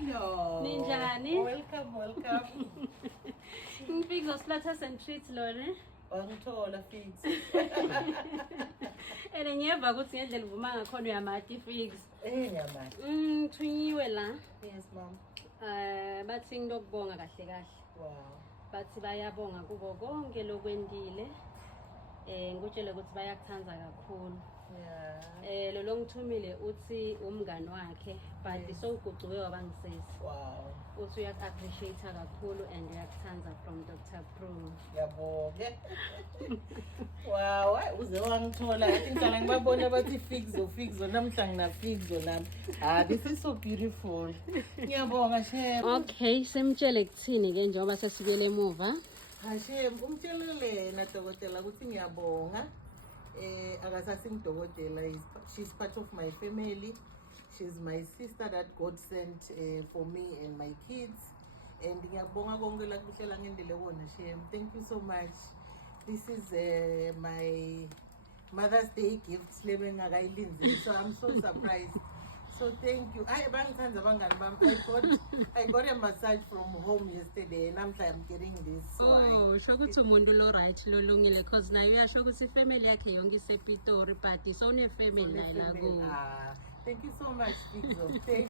No. Ninjani? Welcome. Figs of Splatters and Treats Lone. Wangithola Figs. And ngiyeva ukuthi ngendlela uvuma ngakhona uyamati Figs. Yamani. Thunyiwe la. Yes, mom. Bathi ngokubonga kahle kahle. Wow. Bathi bayabonga kubo konke lokwendile. Ngikutshela ukuthi bayakuthanda kakhulu. Yeah. Lo ngithumile uthi umngani wakhe but sowugucuke wabangisesi. Wow. Uthi uyak-appreciate kakhulu and uyakuthanda from Dr. Pro. Yabonga. Wow, uze wangithola. I think ngicala ngibabona bathi Figs namhla ngina Figs nami. This is so beautiful. Ngiyabonga Shem. Okay, simtshele kuthini ke njengoba sesikele emuva. Shem, umtshelele na dokotela ukuthi ngiyabonga. Akasasingidokotela, she's part of my family. She's my sister that God sent for me and my kids. And ngiyabonga konke la kuhlela ngendele wona Shem. Thank you so much. This is my Mother's Day gift so I'm so surprised. So thank you. I got a massage from home yesterday and I'm getting this. So Sho ukuthi umuntu lo right lo lungile because nayo uyasho ukuthi family yakhe yonke isePitori but so ne family la ku. Thank you so much, Figs.